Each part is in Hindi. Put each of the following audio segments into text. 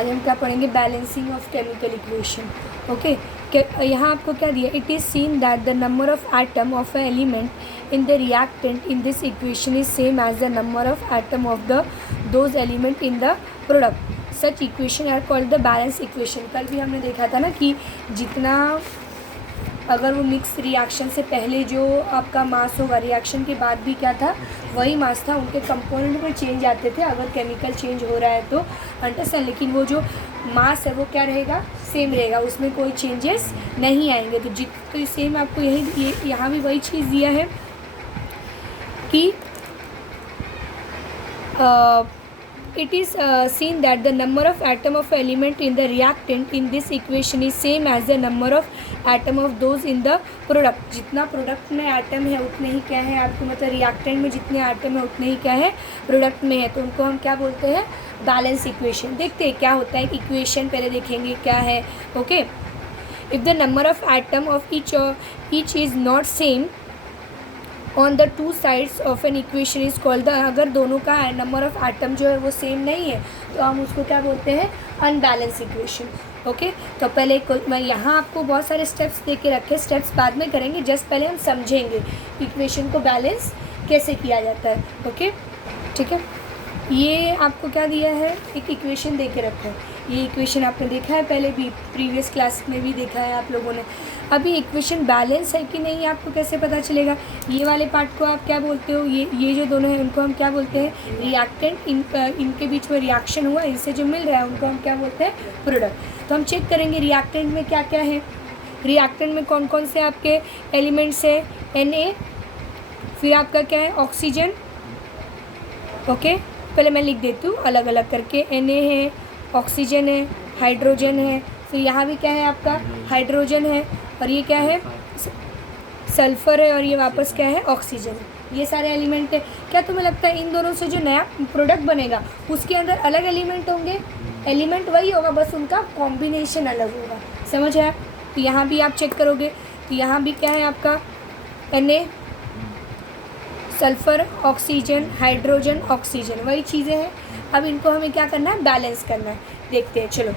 आज हम क्या पढ़ेंगे, balancing of chemical equation. Okay, यहाँ आपको क्या दिया, it is seen that the number of atom of a element in the reactant in this equation is same as the number of atom of the those element in the product. Such equation are called the balance equation. कल भी हमने देखा था ना कि जितना अगर वो मिक्स रिएक्शन से पहले जो आपका मास होगा, रिएक्शन के बाद भी क्या था, वही मास था, उनके कंपोनेंट में चेंज आते थे अगर केमिकल चेंज हो रहा है तो, अंडरस्टैंड। लेकिन वो जो मास है वो क्या रहेगा, सेम रहेगा, उसमें कोई चेंजेस नहीं आएंगे। तो सेम आपको यहाँ भी वही चीज़ दिया है कि it is seen that the number of atom of element in the reactant in this equation is same as the number of atom of those in the product। जितना प्रोडक्ट में एटम है उतने ही क्या है आपको, मतलब रिएक्टेंट में जितने एटम है उतने ही क्या है प्रोडक्ट में है, तो उनको हम क्या बोलते हैं, बैलेंस इक्वेशन। देखते हैं क्या होता है, इक्वेशन पहले देखेंगे क्या है। Okay, if the number of atom of each is not same on the two sides of an equation is called the, अगर दोनों का नंबर ऑफ एटम जो है वो सेम नहीं है तो हम उसको क्या बोलते हैं, अनबैलेंस इक्वेशन। ओके, तो पहले मैं यहाँ आपको बहुत सारे स्टेप्स दे के रखे, स्टेप्स बाद में करेंगे, जस्ट पहले हम समझेंगे इक्वेशन को बैलेंस कैसे किया जाता है। ओके, ठीक है। ये आपको क्या दिया है, एक इक्वेशन दे के रखा है। ये इक्वेशन आपने देखा है पहले भी, प्रीवियस क्लास में भी देखा है आप लोगों ने। अभी इक्वेशन बैलेंस है कि नहीं आपको कैसे पता चलेगा, ये वाले पार्ट को आप क्या बोलते हो, ये जो दोनों हैं उनको हम क्या बोलते हैं, रिएक्टेंट। इनके बीच में रिएक्शन हुआ, इनसे जो मिल रहा है उनको हम क्या बोलते हैं, प्रोडक्ट। तो हम चेक करेंगे रिएक्टेंट में क्या क्या है, रिएक्टेंट में कौन कौन से आपके एलिमेंट्स है, Na, फिर आपका क्या है, ऑक्सीजन। ओके, पहले मैं लिख देती हूँ अलग अलग करके, Na है, ऑक्सीजन है, हाइड्रोजन है, फिर यहाँ भी क्या है आपका हाइड्रोजन है, और ये क्या है, सल्फ़र है, और ये वापस क्या है, ऑक्सीजन है। ये सारे एलिमेंट है। क्या तुम्हें लगता है इन दोनों से जो नया प्रोडक्ट बनेगा उसके अंदर अलग एलिमेंट होंगे, एलिमेंट वही होगा, बस उनका कॉम्बिनेशन अलग होगा, समझ आया। तो यहाँ भी आप चेक करोगे तो यहाँ भी क्या है आपका Na, sulphur, oxygen, hydrogen, oxygen, वही चीज़ें हैं। अब इनको हमें क्या करना है, बैलेंस करना है। देखते हैं, चलो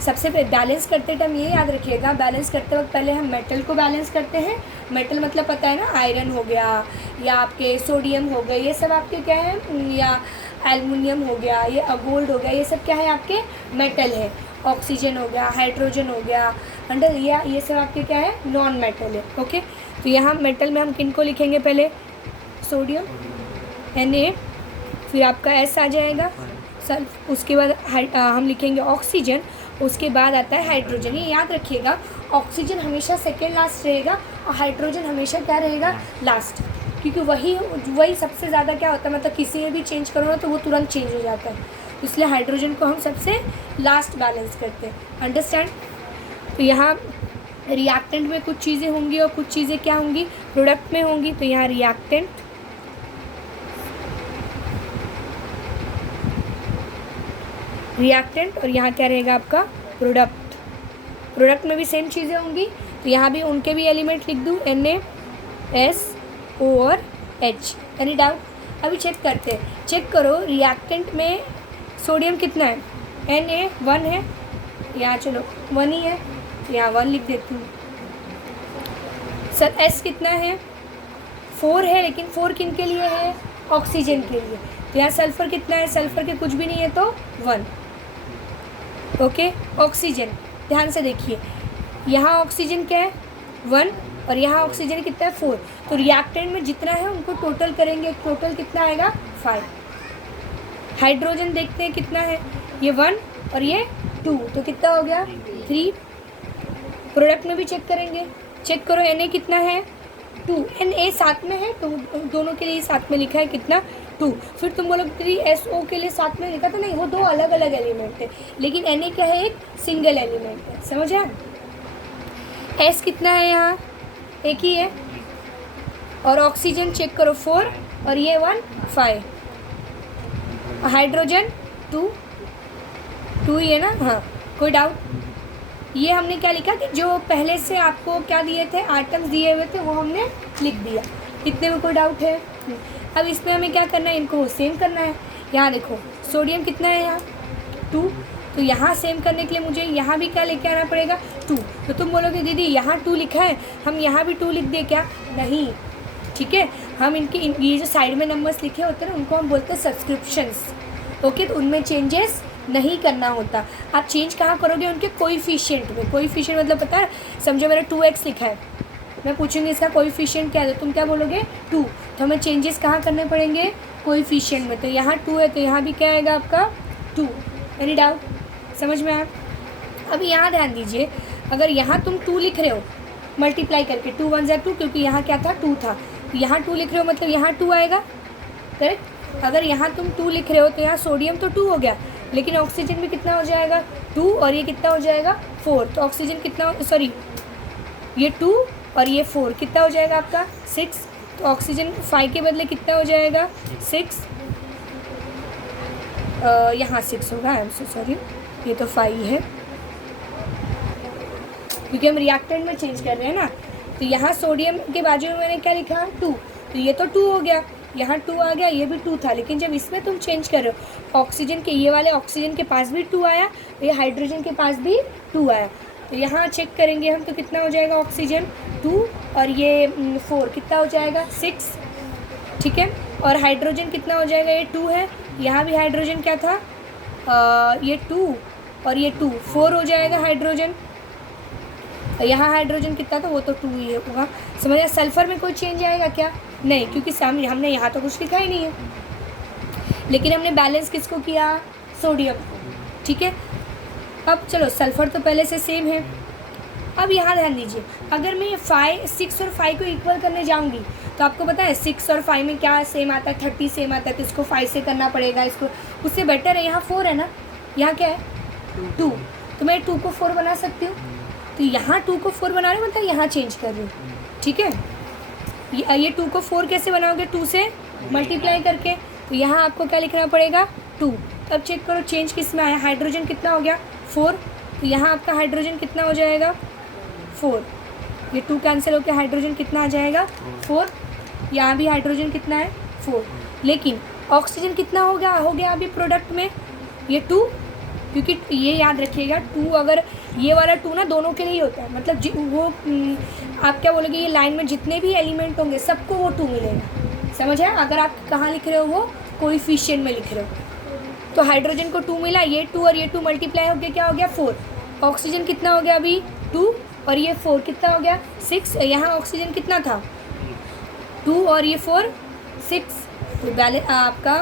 सबसे पहले बैलेंस करते टाइम ये याद रखिएगा, बैलेंस करते वक्त पहले हम मेटल को बैलेंस करते हैं। मेटल मतलब पता है ना, आयरन हो गया या आपके सोडियम हो गए, ये सब आपके क्या है, या एल्युमिनियम हो गया, ये गोल्ड हो गया, ये सब क्या है आपके मेटल है। ऑक्सीजन हो गया, हाइड्रोजन हो गया, अंडर ये सब आपके क्या है, नॉन मेटल है। ओके, तो यहाँ मेटल में हम किन को लिखेंगे, पहले सोडियम Na, फिर आपका S आ जाएगा सल्फ, उसके बाद हम लिखेंगे ऑक्सीजन, उसके बाद आता है हाइड्रोजन। ये याद रखिएगा, ऑक्सीजन हमेशा सेकेंड लास्ट रहेगा और हाइड्रोजन हमेशा क्या रहेगा, लास्ट, क्योंकि वही सबसे ज़्यादा क्या होता है, मतलब किसी में भी चेंज करो ना तो वो तुरंत चेंज हो जाता है, इसलिए हाइड्रोजन को हम सबसे लास्ट बैलेंस करते हैं, अंडरस्टैंड। तो यहाँ रिएक्टेंट में कुछ चीज़ें होंगी और कुछ चीज़ें क्या होंगी, प्रोडक्ट में होंगी। तो यहाँ रिएक्टेंट और यहाँ क्या रहेगा आपका, प्रोडक्ट। प्रोडक्ट में भी सेम चीज़ें होंगी, तो यहाँ भी उनके भी एलिमेंट लिख दूँ, Na, S, O और H। Any doubt? अभी चेक करते हैं, चेक करो रिएक्टेंट में सोडियम कितना है, Na 1 है, यहाँ चलो 1 ही है, यहाँ 1 लिख देती हूँ। सर S कितना है, 4 है, लेकिन 4 किन के लिए है, ऑक्सीजन के लिए। तो यहाँ सल्फ़र कितना है, सल्फ़र के कुछ भी नहीं है तो 1। ओके, ऑक्सीजन ध्यान से देखिए, यहाँ ऑक्सीजन क्या है 1 और यहाँ ऑक्सीजन कितना है 4। तो रिएक्टेंट में जितना है उनको टोटल करेंगे, टोटल कितना आएगा 5। हाइड्रोजन देखते हैं कितना है, ये 1 और ये 2, तो कितना हो गया 3। प्रोडक्ट में भी चेक करेंगे, चेक करो Na कितना है 2, Na साथ में है तो दोनों के लिए साथ में लिखा है कितना 2। फिर तुम बोलो 3SO के लिए साथ में लिखा था, नहीं वो दो अलग अलग एलिमेंट है, लेकिन Na क्या है, एक सिंगल एलिमेंट है, समझ आया। S कितना है, यहाँ एक ही है, और ऑक्सीजन चेक करो 4 और ये 1 5। हाइड्रोजन 2 ही है ना, हाँ कोई डाउट। ये हमने क्या लिखा कि जो पहले से आपको क्या दिए थे, आइटम्स दिए हुए थे वो हमने लिख दिया, इतने में कोई डाउट है। अब इसमें हमें क्या करना है, इनको सेम करना है। यहाँ देखो सोडियम कितना है, यहाँ 2 तो यहाँ सेम करने के लिए मुझे यहाँ भी क्या लेके आना पड़ेगा 2। तो तुम बोलोगे दीदी यहाँ 2 लिखा है, हम यहाँ भी 2 लिख दें क्या? नहीं, ठीक है। हम ये जो साइड में नंबर्स लिखे होते हैं ना, उनको हम बोलते हैं सब्सक्रिप्शंस। ओके, तो उनमें चेंजेस नहीं करना होता। आप चेंज कहाँ करोगे? उनके कोएफिशिएंट में। कोएफिशिएंट मतलब पता है, समझो मेरा 2x लिखा है, मैं पूछूंगी इसका कोएफिशिएंट क्या है, तो तुम क्या बोलोगे 2। तो हमें चेंजेस कहाँ करने पड़ेंगे? कोएफिशिएंट में। तो यहाँ 2 है तो यहाँ भी क्या आएगा आपका 2। Any doubt? समझ में आया? अब यहाँ ध्यान दीजिए, अगर यहाँ तुम 2 लिख रहे हो मल्टीप्लाई करके, 2 1 2, क्योंकि यहाँ क्या था 2 था, यहाँ 2 लिख रहे हो मतलब यहाँ 2 आएगा, करेक्ट। अगर यहाँ तुम 2 लिख रहे हो तो यहाँ सोडियम तो 2 हो गया, लेकिन ऑक्सीजन भी कितना हो जाएगा 2, और ये कितना हो जाएगा 4। तो ऑक्सीजन कितना, सॉरी ये 2 और ये 4 कितना हो जाएगा आपका 6। तो ऑक्सीजन 5 के बदले कितना हो जाएगा 6, यहाँ 6 होगा, आई एम सो सॉरी, ये तो 5 है क्योंकि हम रिएक्टेंट में चेंज कर रहे हैं ना। तो यहाँ सोडियम के बाजू में मैंने क्या लिखा 2, तो ये तो 2 हो गया, यहाँ 2 आ गया, ये भी 2 था, लेकिन जब इसमें तुम चेंज कर रहे हो ऑक्सीजन के, ये वाले ऑक्सीजन के पास भी 2 आया, ये हाइड्रोजन के पास भी 2 आया। तो यहाँ चेक करेंगे हम तो कितना हो जाएगा ऑक्सीजन 2 और ये 4 कितना हो जाएगा 6, ठीक है। और हाइड्रोजन कितना हो जाएगा, ये 2 है, यहाँ भी हाइड्रोजन क्या था ये 2 और ये 2, 4 हो जाएगा हाइड्रोजन। यहाँ हाइड्रोजन कितना था, वो तो 2 ही होगा। समझ आया? सल्फ़र में कोई चेंज आएगा क्या? नहीं, क्योंकि सामने हमने यहाँ तो कुछ लिखा ही नहीं है, लेकिन हमने बैलेंस किसको किया, सोडियम, ठीक है। अब चलो सल्फ़र तो पहले से सेम है। अब यहाँ ध्यान दीजिए, अगर मैं 6 और 5 को इक्वल करने जाऊँगी तो आपको पता है 6 और 5 में क्या सेम आता है, 30 सेम आता है, तो इसको 5 से करना पड़ेगा, इसको उससे बेटर है यहाँ 4 है ना, यहाँ क्या है 2, तो मैं 2 को 4 बना सकती हूँ। तो यहाँ 2 को 4 बना रही हूँ, मतलब यहाँ चेंज कर रही हूँ, ठीक है। ये 2 को 4 कैसे बनाओगे, 2 से मल्टीप्लाई करके। तो यहाँ आपको क्या लिखना पड़ेगा 2। अब चेक करो चेंज किस में आया, हाइड्रोजन कितना हो गया 4, तो यहाँ आपका हाइड्रोजन कितना हो जाएगा 4, ये 2 कैंसिल होकर हाइड्रोजन कितना आ जाएगा 4, यहाँ भी हाइड्रोजन कितना है 4, लेकिन ऑक्सीजन कितना हो गया अभी प्रोडक्ट में ये 2, क्योंकि ये याद रखिएगा 2, अगर ये वाला 2 ना दोनों के लिए ही होता है, मतलब वो आप क्या बोलोगे, ये लाइन में जितने भी एलिमेंट होंगे सबको वो 2 मिलेगा। समझ है? अगर आप कहाँ लिख रहे हो, वो कोएफिशिएंट में लिख रहे हो, तो हाइड्रोजन को 2 मिला, ये 2 और ये 2 मल्टीप्लाई होकर क्या हो गया 4। ऑक्सीजन कितना हो गया अभी 2 और ये 4 कितना हो गया 6। यहाँ ऑक्सीजन कितना था 2 और ये 4 6, तो बैलेंस आपका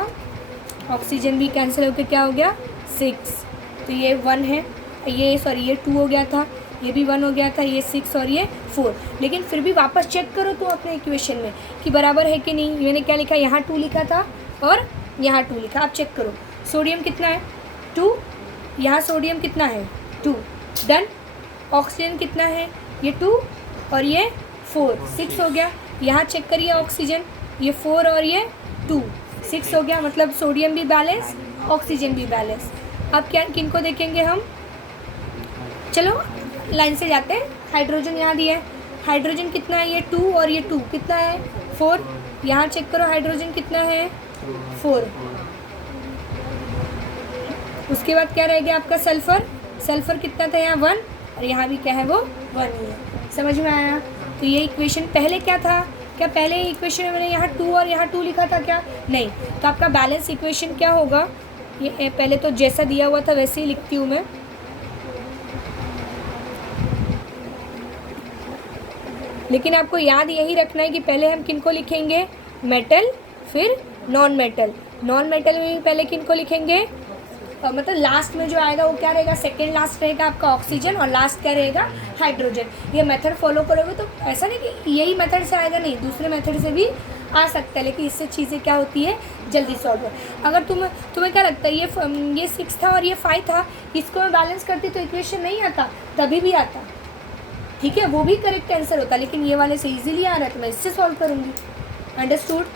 ऑक्सीजन भी कैंसिल होकर क्या हो गया 6। तो ये 1 है, ये सॉरी ये 2 हो गया था, ये भी 1 हो गया था, ये 6 और ये 4। लेकिन फिर भी वापस चेक करो तो अपने इक्वेशन में कि बराबर है कि नहीं। मैंने क्या लिखा, यहाँ 2 लिखा था और यहाँ 2 लिखा। आप चेक करो सोडियम कितना है 2, यहाँ सोडियम कितना है 2, डन। ऑक्सीजन कितना है ये 2 और ये 4, 6 हो गया। यहाँ चेक करिए ऑक्सीजन, ये 4 और ये 2, 6 हो गया, मतलब सोडियम भी बैलेंस, ऑक्सीजन भी बैलेंस। अब क्या किनको देखेंगे हम, चलो लाइन से जाते हैं। हाइड्रोजन यहाँ दिया है, हाइड्रोजन कितना है ये 2 और ये 2 कितना है 4। यहाँ चेक करो हाइड्रोजन कितना है 4। उसके बाद क्या रह गया आपका सल्फ़र, सल्फ़र कितना था यहाँ 1 और यहाँ भी क्या है वो 1 ही है। समझ में आया? तो ये इक्वेशन पहले क्या था, क्या पहले इक्वेशन में मैंने यहाँ 2 और यहाँ 2 लिखा था क्या? नहीं। तो आपका बैलेंस इक्वेशन क्या होगा, ये पहले तो जैसा दिया हुआ था वैसे ही लिखती हूँ मैं। लेकिन आपको याद यही रखना है कि पहले हम किनको लिखेंगे, मेटल फिर नॉन मेटल। नॉन मेटल में भी पहले किनको लिखेंगे, मतलब लास्ट में जो आएगा वो क्या रहेगा, सेकेंड लास्ट रहेगा आपका ऑक्सीजन और लास्ट क्या रहेगा हाइड्रोजन। ये मेथड फॉलो करोगे तो ऐसा नहीं कि यही मेथड से आएगा, नहीं, दूसरे मेथड से भी आ सकता है, लेकिन इससे चीज़ें क्या होती है जल्दी सॉल्व हो। अगर तुम्हें क्या लगता है ये 6 था और ये 5 था, इसको मैं बैलेंस करती तो इक्वेशन नहीं आता, तभी भी आता, ठीक है, वो भी करेक्ट आंसर होता, लेकिन ये वाले से इजीली आ रहा है तो मैं इससे सॉल्व करूँगी। अंडरस्टूड?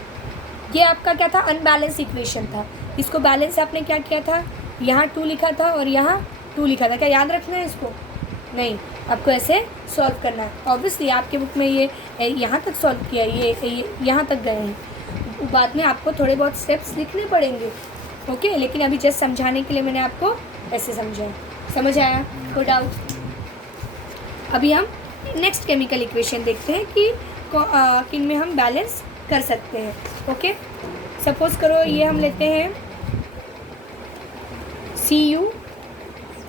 ये आपका क्या था, अनबैलेंस इक्वेशन था। इसको बैलेंस आपने क्या किया था, यहाँ 2 लिखा था और यहाँ 2 लिखा था। क्या याद रखना है इसको? नहीं, आपको ऐसे सॉल्व करना है। ऑब्वियसली आपके बुक में ये यहाँ तक सॉल्व किया, ये यहाँ तक गए हैं, बाद में आपको थोड़े बहुत स्टेप्स लिखने पड़ेंगे, ओके। लेकिन अभी जस्ट समझाने के लिए मैंने आपको ऐसे समझा, समझ आया? कोई डाउट? अभी हम नेक्स्ट केमिकल इक्वेशन देखते हैं कि किन में हम बैलेंस कर सकते हैं। ओके, सपोज करो ये हम लेते हैं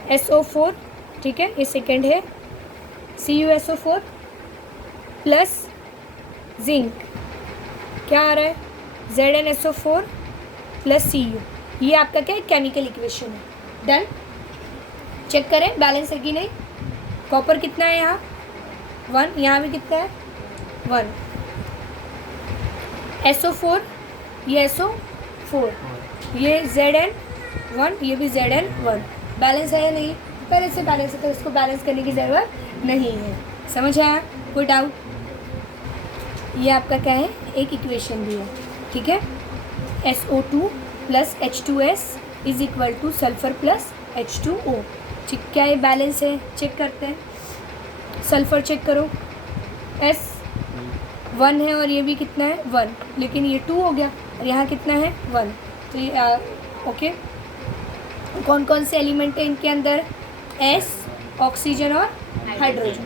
CuSO4, ठीक है, ये सेकेंड है, CuSO4 प्लस जिंक, क्या आ रहा है, ZnSO4 प्लस Cu। ये आपका क्या है, केमिकल इक्वेशन है। डन, चेक करें बैलेंस है कि नहीं। कॉपर कितना है यहाँ 1, यहाँ भी कितना है 1, SO4, ये SO4, ये Zn1, ये भी Zn1, बैलेंस है या नहीं? पहले से बैलेंस है तो इसको बैलेंस करने की ज़रूरत नहीं है। समझ आया? कोई डाउट? ये आपका क्या है, एक इक्वेशन भी है, ठीक है। SO2 plus H2S is equal two sulphur plus H2O, ठीक, क्या ये बैलेंस है? चेक करते हैं, सल्फर चेक करो, S1 है और ये भी कितना है 1, लेकिन ये 2 हो गया और यहाँ कितना है 1, तो ये ओके। कौन कौन से एलिमेंट है इनके अंदर? S, ऑक्सीजन और हाइड्रोजन,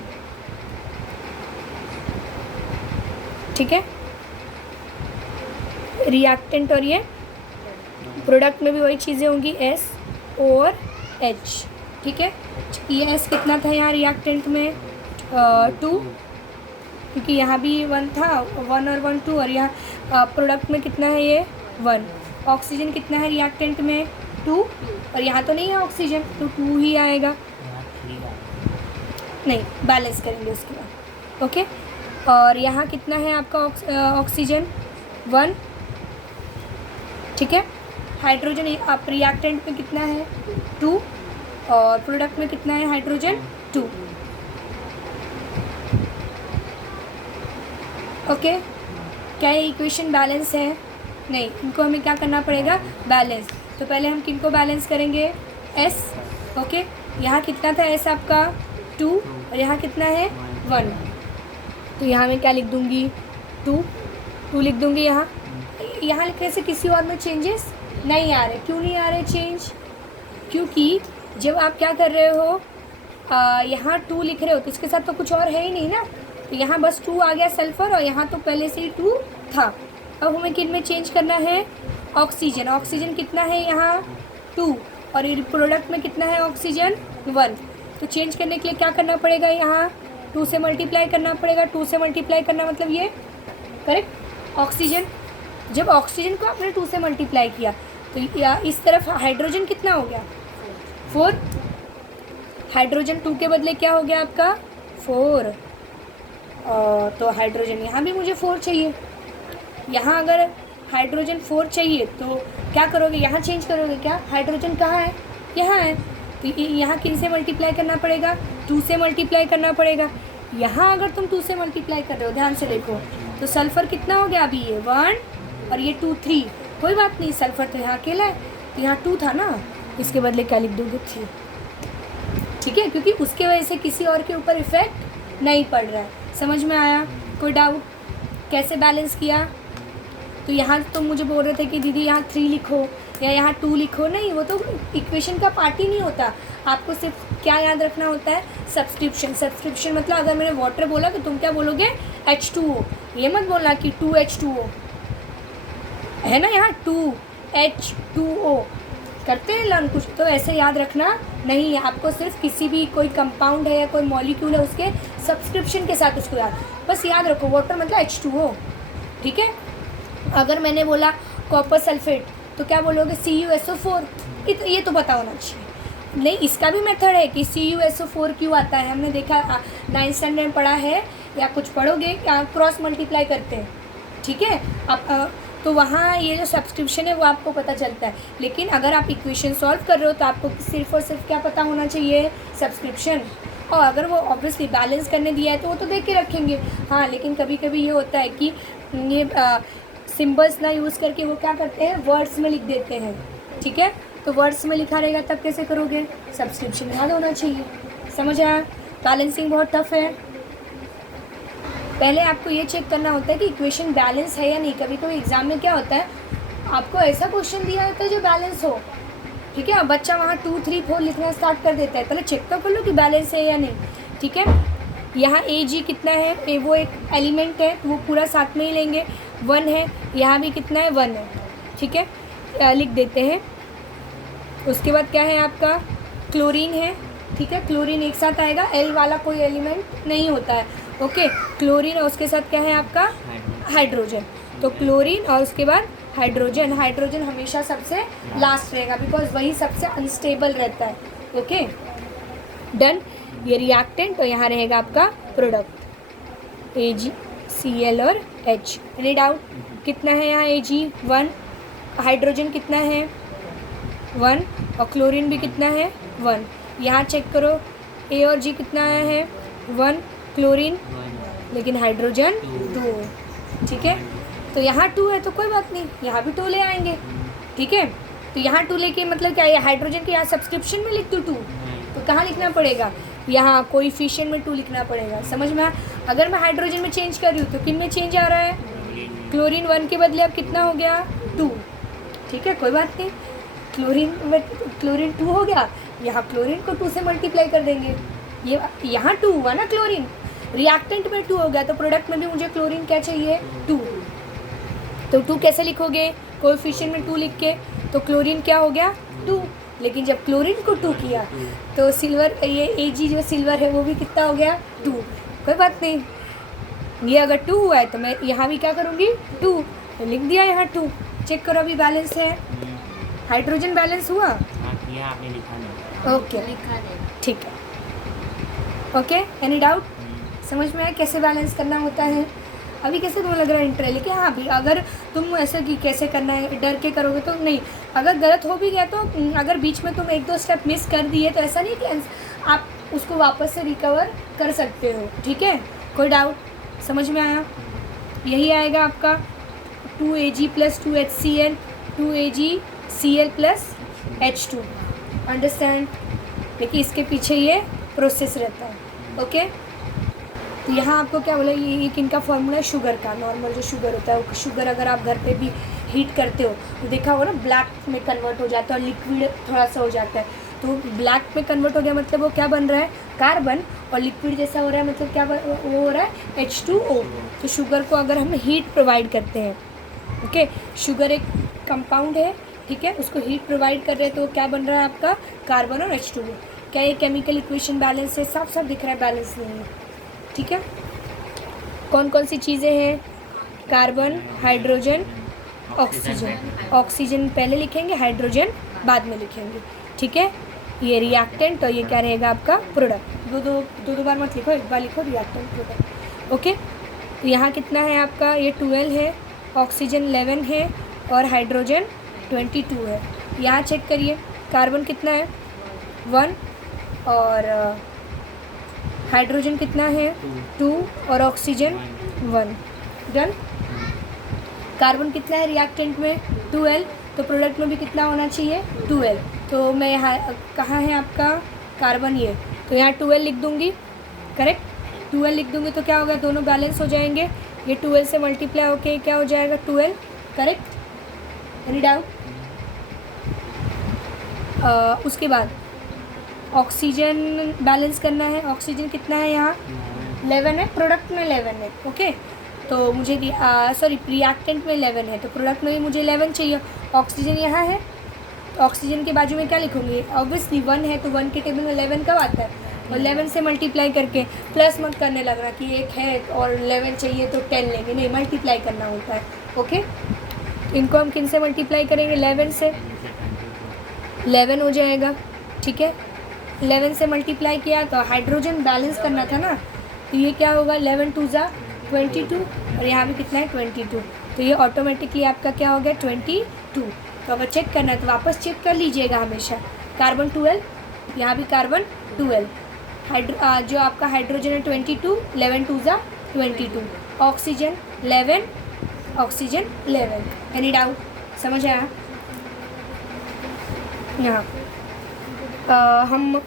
ठीक है। रिएक्टेंट और ये प्रोडक्ट में भी वही चीज़ें होंगी, S, O और H, ठीक है। ये S कितना था यहाँ रिएक्टेंट में 2, क्योंकि यहाँ भी 1 था, 1 और 1 2, और यहाँ प्रोडक्ट में कितना है ये 1। ऑक्सीजन कितना है रिएक्टेंट में 2, और यहाँ तो नहीं है ऑक्सीजन तो 2 ही आएगा, नहीं बैलेंस करेंगे उसके बाद। ओके, और यहाँ कितना है आपका ऑक्सीजन 1, ठीक है। हाइड्रोजन आप रिएक्टेंट में कितना है 2, और प्रोडक्ट में कितना है हाइड्रोजन 2। ओके, क्या ये इक्वेशन बैलेंस है? नहीं, इनको हमें क्या करना पड़ेगा, बैलेंस। तो पहले हम किनको बैलेंस करेंगे, S, ओके। यहाँ कितना था S आपका 2, और यहाँ कितना है 1, तो यहाँ मैं क्या लिख दूँगी 2 लिख दूँगी। यहाँ लिखने से किसी और में चेंजेस नहीं आ रहे। क्यों नहीं आ रहे चेंज? क्योंकि जब आप क्या कर रहे हो, यहाँ 2 लिख रहे हो तो इसके साथ तो कुछ और है ही नहीं ना, तो यहाँ बस 2 आ गया सल्फ़र, और यहाँ तो पहले से ही 2 था। अब हमें किन में चेंज करना है, ऑक्सीजन। ऑक्सीजन कितना है यहाँ 2, और ये प्रोडक्ट में कितना है ऑक्सीजन 1, तो चेंज करने के लिए क्या करना पड़ेगा, यहाँ 2 से मल्टीप्लाई करना पड़ेगा। 2 से मल्टीप्लाई करना मतलब ये, करेक्ट, ऑक्सीजन। जब ऑक्सीजन को आपने 2 से मल्टीप्लाई किया तो इस तरफ हाइड्रोजन कितना हो गया 4, हाइड्रोजन 2 के बदले क्या हो गया आपका 4, तो हाइड्रोजन यहाँ भी मुझे 4 चाहिए। यहाँ अगर हाइड्रोजन 4 चाहिए तो क्या करोगे, यहाँ चेंज करोगे क्या, हाइड्रोजन कहाँ है, यहाँ है, तो यहाँ किन से मल्टीप्लाई करना पड़ेगा, 2 से मल्टीप्लाई करना पड़ेगा। यहाँ अगर तुम 2 से मल्टीप्लाई कर रहे हो, ध्यान से देखो, तो सल्फ़र कितना हो गया अभी, ये 1 और ये 2 3, कोई बात नहीं, सल्फ़र तो यहाँ अकेला है, तो यहाँ 2 था ना, इसके बदले क्या लिख दोगे 3, ठीक है, क्योंकि उसके वजह से किसी और के ऊपर इफ़ेक्ट नहीं पड़ रहा है। समझ में आया? कोई डाउट? कैसे बैलेंस किया? तो यहाँ तो मुझे बोल रहे थे कि दीदी यहाँ 3 लिखो या यहाँ 2 लिखो, नहीं, वो तो इक्वेशन का पार्ट ही नहीं होता। आपको सिर्फ क्या याद रखना होता है, सब्सक्रिप्शन। सब्सक्रिप्शन मतलब अगर मैंने वाटर बोला तो तुम क्या बोलोगे, H2O, ये मत बोलना कि 2H2O है ना, यहाँ 2H2O करते हैं लर्न कुछ, तो ऐसे याद रखना नहीं है आपको। सिर्फ किसी भी कोई कंपाउंड है या कोई मॉलिक्यूल है उसके सब्सक्रिप्शन के साथ उसको बस याद रखो, वाटर मतलब H2O, ठीक है। अगर मैंने बोला कॉपर सल्फेट तो क्या बोलोगे, CuSO4, ये तो पता होना चाहिए। नहीं, इसका भी मेथड है कि CuSO4 क्यों आता है, हमने देखा 9th स्टैंडर्ड में पढ़ा है, या कुछ पढ़ोगे, क्रॉस मल्टीप्लाई करते हैं, ठीक है। अब तो वहाँ ये जो सब्सक्रिप्शन है वो आपको पता चलता है। लेकिन अगर आप इक्वेशन सॉल्व कर रहे हो तो आपको सिर्फ और सिर्फ क्या पता होना चाहिए, सब्सक्रिप्शन। और अगर वो ऑब्वियसली बैलेंस करने दिया है तो वो तो देख के रखेंगे, हाँ। लेकिन कभी कभी ये होता है कि ये सिम्बल्स ना यूज़ करके वो क्या करते हैं, वर्ड्स में लिख देते हैं, ठीक है। तो वर्ड्स में लिखा रहेगा तब कैसे करोगे, सब्सक्रिप्शन याद होना चाहिए। समझ आया? बैलेंसिंग बहुत टफ है। पहले आपको ये चेक करना होता है कि इक्वेशन बैलेंस है या नहीं। कभी कभी एग्जाम में क्या होता है, आपको ऐसा क्वेश्चन दिया होता है जो बैलेंस हो, ठीक है। और बच्चा वहाँ 2 3 4 लिखना स्टार्ट कर देता है, पहले चेक तो कर लो कि बैलेंस है या नहीं, ठीक है। यहाँ Ag कितना है, वो एक एलिमेंट है तो वो पूरा साथ में ही लेंगे, 1 है। यहाँ भी कितना है, 1 है, ठीक है, लिख देते हैं। उसके बाद क्या है आपका, क्लोरीन है, ठीक है। क्लोरीन एक साथ आएगा, L वाला कोई एलिमेंट नहीं होता है, ओके। क्लोरीन और उसके साथ क्या है आपका, हाइड्रोजन। तो क्लोरीन और उसके बाद हाइड्रोजन। हाइड्रोजन हमेशा सबसे लास्ट रहेगा बिकॉज वही सबसे अनस्टेबल रहता है, ओके डन। ये रिएक्टेंट और यहाँ रहेगा आपका प्रोडक्ट AgCl और H। Any doubt? कितना है यहाँ Ag 1, हाइड्रोजन कितना है 1 और क्लोरीन भी कितना है 1। यहाँ चेक करो A और G कितना आया है 1, क्लोरीन लेकिन हाइड्रोजन 2, ठीक है। तो यहाँ 2 है तो कोई बात नहीं, यहाँ भी 2 ले आएंगे, ठीक है। तो यहाँ 2 लेके मतलब क्या है, हाइड्रोजन के यहाँ सब्सक्रिप्शन में लिख दूँ 2, तो कहाँ लिखना पड़ेगा, यहाँ कोएफिशिएंट में 2 लिखना पड़ेगा, समझ में। अगर मैं हाइड्रोजन में चेंज कर रही हूँ तो किन में चेंज आ रहा है, क्लोरीन 1 के बदले अब कितना हो गया 2, ठीक है, कोई बात नहीं। क्लोरीन 2 हो गया, यहाँ क्लोरीन को 2 से मल्टीप्लाई कर देंगे, ये यहाँ 2 हुआ ना, क्लोरीन रिएक्टेंट में 2 हो गया, तो प्रोडक्ट में भी मुझे क्लोरीन क्या चाहिए 2। तो 2 कैसे लिखोगे, कोएफिशिएंट में 2 लिख के, तो क्लोरीन क्या हो गया 2। लेकिन जब क्लोरीन को 2 किया तो सिल्वर, ये Ag जो सिल्वर है वो भी कितना हो गया 2, कोई बात नहीं। ये अगर 2 हुआ है तो मैं यहाँ भी क्या करूँगी 2, तो लिख दिया यहाँ 2। चेक करो अभी बैलेंस है, हाइड्रोजन बैलेंस हुआ, आपने लिखा नहीं, ओके ठीक है, ओके। Any doubt? समझ में आया कैसे बैलेंस करना होता है? अभी कैसे तुम्हें लग रहा है इंटर, लेकिन हाँ भी अगर तुम ऐसा कि कैसे करना है डर के करोगे तो नहीं, अगर गलत हो भी गया तो अगर बीच में तुम 1-2 स्टेप मिस कर दिए तो ऐसा नहीं कि आप उसको वापस से रिकवर कर सकते हो, ठीक है। कोई डाउट? समझ में आया? यही आएगा आपका 2Ag + 2HCl 2AgCl + H2, understand. देखिए इसके पीछे ये प्रोसेस रहता है, ओके। तो यहाँ आपको क्या बोला, ये किनका फॉर्मूला है, शुगर का। नॉर्मल जो शुगर होता है, शुगर अगर आप घर पे भी हीट करते हो तो देखा होगा ना ब्लैक में कन्वर्ट हो जाता है और लिक्विड थोड़ा सा हो जाता है। तो ब्लैक में कन्वर्ट हो गया मतलब वो क्या बन रहा है, कार्बन, और लिक्विड जैसा हो रहा है मतलब क्या वो हो रहा है H2O। तो शुगर को अगर हम हीट प्रोवाइड करते हैं, ओके, शुगर एक कंपाउंड है, ठीक है, उसको हीट प्रोवाइड कर रहे हैं तो क्या बन रहा है आपका कार्बन और H2O। क्या ये केमिकल इक्वेशन बैलेंस है? साफ साफ दिख रहा है बैलेंस नहीं है, ठीक है। कौन कौन सी चीज़ें हैं, कार्बन, हाइड्रोजन, ऑक्सीजन। ऑक्सीजन पहले लिखेंगे, हाइड्रोजन बाद में लिखेंगे, ठीक है। ये रिएक्टेंट और ये क्या रहेगा आपका प्रोडक्ट। दो बार मत लिखो, एक बार लिखो रिएक्टेंट प्रोडक्ट, ओके। तो यहाँ कितना है आपका, ये 12 है, ऑक्सीजन 11 है और हाइड्रोजन 22 है। यहाँ चेक करिए कार्बन कितना है 1 और हाइड्रोजन कितना है 2 और ऑक्सीजन 1, डन। कार्बन कितना है रिएक्टेंट में 2L, तो प्रोडक्ट में भी कितना होना चाहिए 2L। तो मैं यहाँ कहाँ है आपका कार्बन, ये तो यहाँ 2L लिख दूँगी, करेक्ट। 2L लिख दूँगी तो क्या होगा, दोनों बैलेंस हो जाएंगे, ये 2L से मल्टीप्लाई होके क्या हो जाएगा 2L, करेक्ट। Any doubt? उसके बाद ऑक्सीजन बैलेंस करना है। ऑक्सीजन कितना है यहाँ 11 है, प्रोडक्ट में 11 है, ओके। तो मुझे सॉरी रिएक्टेंट में 11 है तो प्रोडक्ट में भी मुझे 11 चाहिए। ऑक्सीजन यहाँ है तो ऑक्सीजन के बाजू में क्या लिखूँगी, ऑब्वियसली 1 है तो 1 के टेबल में 11 कब आता है, और 11 से मल्टीप्लाई करके, प्लस मत करने लगना कि एक है और 11 चाहिए तो 10 लेंगे, नहीं, मल्टीप्लाई करना होता है, ओके। तो इनको हम किन से मल्टीप्लाई करेंगे, 11 से, 11 हो जाएगा, ठीक है। 11 से मल्टीप्लाई किया तो हाइड्रोजन बैलेंस करना था ना, तो ये क्या होगा 11 2 ज़ा 22 और यहाँ भी कितना है 22, तो ये ऑटोमेटिकली आपका क्या हो गया 22। तो अगर चेक करना है तो वापस चेक कर लीजिएगा हमेशा। कार्बन 12, यहाँ भी कार्बन 12, जो आपका हाइड्रोजन है 22, 11 2 ज़ा 22, ऑक्सीजन 11, ऑक्सीजन 11। Any doubt? समझ आया? यहाँ हम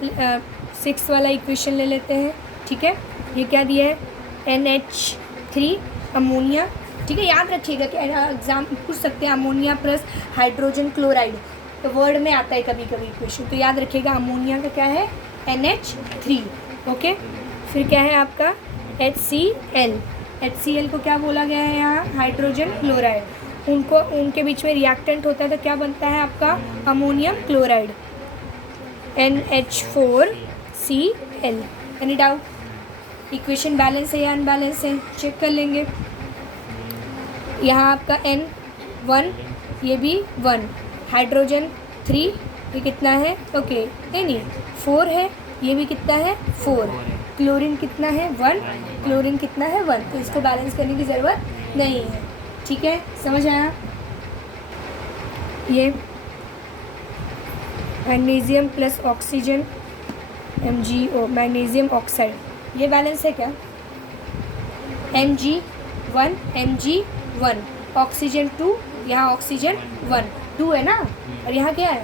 6 वाला इक्वेशन ले लेते हैं, ठीक है। ये क्या दिया है NH3 अमोनिया, ठीक है। याद रखिएगा कि एग्जाम पूछ सकते हैं अमोनिया प्लस हाइड्रोजन क्लोराइड, तो वर्ड में आता है कभी कभी इक्वेशन, तो याद रखिएगा अमोनिया का क्या है NH3। ओके, फिर क्या है आपका HCl। HCl को क्या बोला गया है यहाँ, हाइड्रोजन क्लोराइड। उनको उनके बीच में रिएक्टेंट होता है तो क्या बनता है आपका ammonium chloride NH4Cl। Any doubt? Equation balance है या अनबैलेंस है, चेक कर लेंगे। यहाँ आपका N1, ये भी 1, हाइड्रोजन 3, ये कितना है, ओके नहीं 4 है, ये भी कितना है 4, क्लोरीन कितना है 1, क्लोरीन कितना है 1, तो इसको बैलेंस करने की ज़रूरत नहीं है। ठीक है, समझ आया? ये magnesium plus oxygen MgO, magnesium oxide, ये बैलेंस है क्या, Mg1 Mg1, ऑक्सीजन 2, यहाँ ऑक्सीजन 1, 2 है ना, और यहाँ क्या है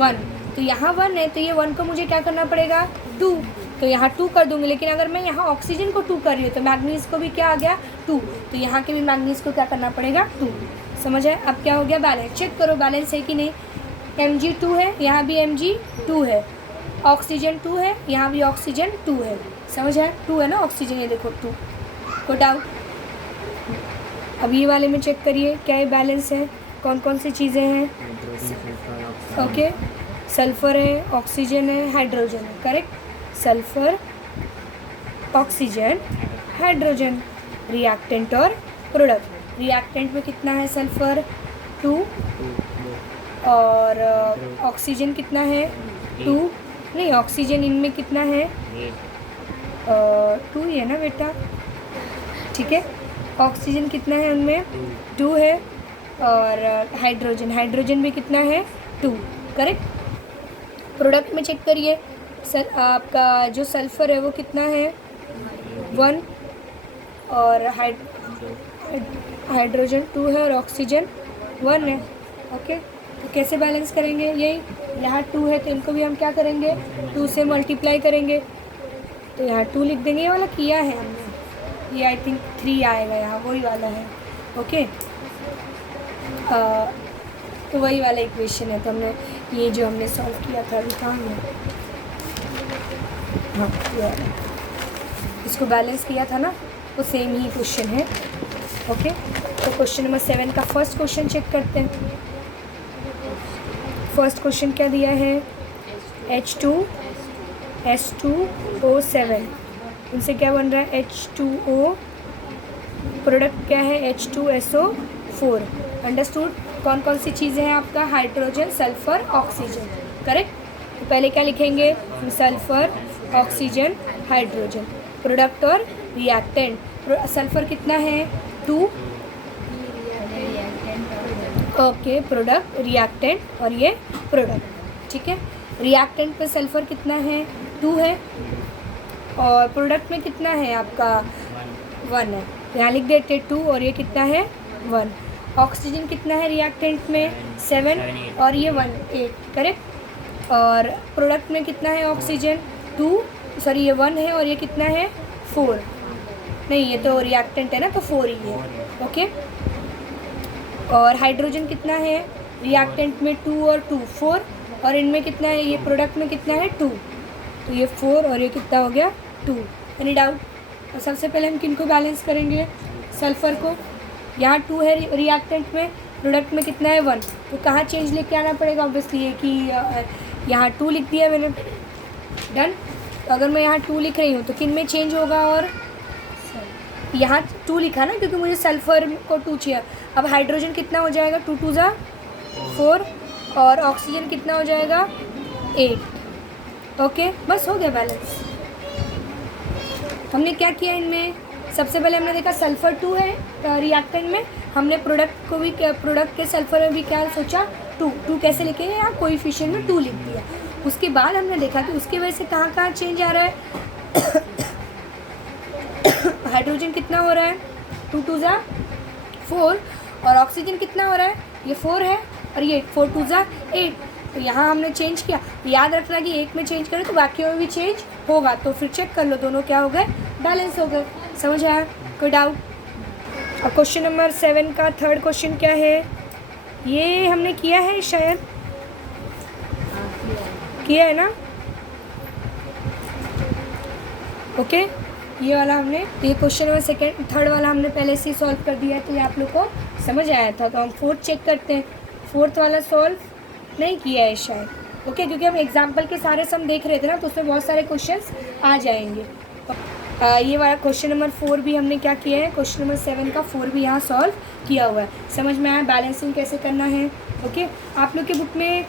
1, तो यहाँ 1 है तो ये 1 को मुझे क्या करना पड़ेगा 2, तो यहाँ 2 कर दूँगी। लेकिन अगर मैं यहाँ ऑक्सीजन को 2 कर रही हूँ तो मैग्नीज को भी क्या आ गया 2, तो यहाँ के भी मैग्नीज को क्या करना पड़ेगा 2। समझ आए? अब क्या हो गया बैलेंस, चेक करो बैलेंस है कि नहीं। Mg2 है, यहाँ भी Mg2 है, ऑक्सीजन 2 है, यहाँ भी ऑक्सीजन 2 है। समझ आए? 2 है ना ऑक्सीजन, ये देखो 2, को डाउट। अब ये वाले में चेक करिए क्या ये बैलेंस है, कौन कौन सी चीज़ें हैं। ओके, सल्फ़र है, ऑक्सीजन है, हाइड्रोजन है, correct, sulphur oxygen hydrogen, reactant और प्रोडक्ट। रिएक्टेंट में कितना है सल्फ़र 2, और ऑक्सीजन कितना है 2, नहीं ऑक्सीजन इनमें कितना है 2 ही है ना बेटा, ठीक है, ऑक्सीजन कितना है उनमें 2 है, और हाइड्रोजन भी कितना है 2, करेक्ट। प्रोडक्ट में चेक करिए, आपका जो सल्फ़र है वो कितना है 1, और हाइड्रोजन 2 है और ऑक्सीजन 1 है। ओके, तो कैसे बैलेंस करेंगे, यही यहाँ 2 है तो इनको भी हम क्या करेंगे 2 से मल्टीप्लाई करेंगे, तो यहाँ 2 लिख देंगे। ये वाला किया है हमने, ये आई थिंक 3 आएगा यहाँ, वही वाला है। ओके, तो वही वाला इक्वेशन है, तो हमने ये जो हमने सॉल्व किया था अभी कहाँ है, हाँ ये वाला, इसको बैलेंस किया था ना, वो सेम ही क्वेश्चन है। ओके, तो क्वेश्चन नंबर 7 का फर्स्ट क्वेश्चन चेक करते हैं। फर्स्ट क्वेश्चन क्या दिया है, H2S2O7, इनसे क्या बन रहा है H2O, प्रोडक्ट क्या है H2SO4। अंडरस्टूड? कौन कौन सी चीज़ें हैं आपका, हाइड्रोजन, सल्फ़र, ऑक्सीजन, करेक्ट। तो पहले क्या लिखेंगे, सल्फ़र, ऑक्सीजन, हाइड्रोजन, प्रोडक्ट और रिएक्टेंट। सल्फ़र कितना है 2, ओके, प्रोडक्ट, रिएक्टेंट और ये प्रोडक्ट, ठीक है। रिएक्टेंट पे सल्फ़र कितना है 2 है, और प्रोडक्ट में कितना है आपका 1 है, तो यहाँ लिख देते 2, और ये कितना है 1। ऑक्सीजन कितना है रिएक्टेंट में 7, और ये 1 8, करेक्ट। और प्रोडक्ट में कितना है ऑक्सीजन 2, सॉरी ये 1 है, और ये कितना है 4, नहीं ये तो रिएक्टेंट है ना, तो 4 ही है। ओके, और हाइड्रोजन कितना है रिएक्टेंट में 2 और 2 4, और इनमें कितना है, ये प्रोडक्ट में कितना है 2, तो ये 4 और ये कितना हो गया 2। Any doubt? और सबसे पहले हम किनको बैलेंस करेंगे, सल्फ़र को। यहाँ 2 है रिएक्टेंट में, प्रोडक्ट में कितना है 1, तो कहाँ चेंज लेके आना पड़ेगा, ऑब्वियसली ये कि यहाँ 2 लिख दिया मैंने, डन। तो अगर मैं यहाँ 2 लिख रही हूँ तो किन में चेंज होगा, और यहाँ 2 लिखा ना क्योंकि मुझे सल्फ़र को 2 चाहिए। अब हाइड्रोजन कितना हो जाएगा 2 2 ज़ा 4, और ऑक्सीजन कितना हो जाएगा 8। ओके, बस हो गया बैलेंस। हमने क्या किया इनमें, सबसे पहले हमने देखा सल्फ़र 2 है रिएक्टेंट में, हमने प्रोडक्ट को भी, प्रोडक्ट के सल्फ़र में भी क्या सोचा 2 कैसे लिखेंगे, यहाँ कोएफिशिएंट में 2 लिख दिया। उसके बाद हमने देखा कि उसकी वजह से कहाँ कहाँ चेंज आ रहा है। हाइड्रोजन कितना हो रहा है 2 2 ज़ा 4, और ऑक्सीजन कितना हो रहा है, ये 4 है, और ये 4 2 ज़ा 8। तो यहाँ हमने चेंज किया, याद रखना कि एक में चेंज करें तो बाकी में भी चेंज होगा, तो फिर चेक कर लो दोनों क्या हो गए, बैलेंस हो गए। समझ आया? कोई डाउट? अब क्वेश्चन नंबर 7 का थर्ड क्वेश्चन क्या है, ये हमने किया है शायद, किया है ना? ओके, ये वाला हमने, तो ये क्वेश्चन नंबर सेकेंड, थर्ड वाला हमने पहले से ही सॉल्व कर दिया है, तो ये आप लोग को समझ आया था। तो हम फोर्थ चेक करते हैं। फोर्थ वाला सॉल्व नहीं किया है शायद, ओके, क्योंकि हम एग्जाम्पल के सारे सम देख रहे थे ना, तो उसमें बहुत सारे क्वेश्चंस आ जाएंगे। ये वाला क्वेश्चन नंबर 4 भी हमने क्या किया है, क्वेश्चन नंबर 7 का 4 भी यहाँ सॉल्व किया हुआ है। समझ में आया बैलेंसिंग कैसे करना है? ओके, आप लोग के बुक में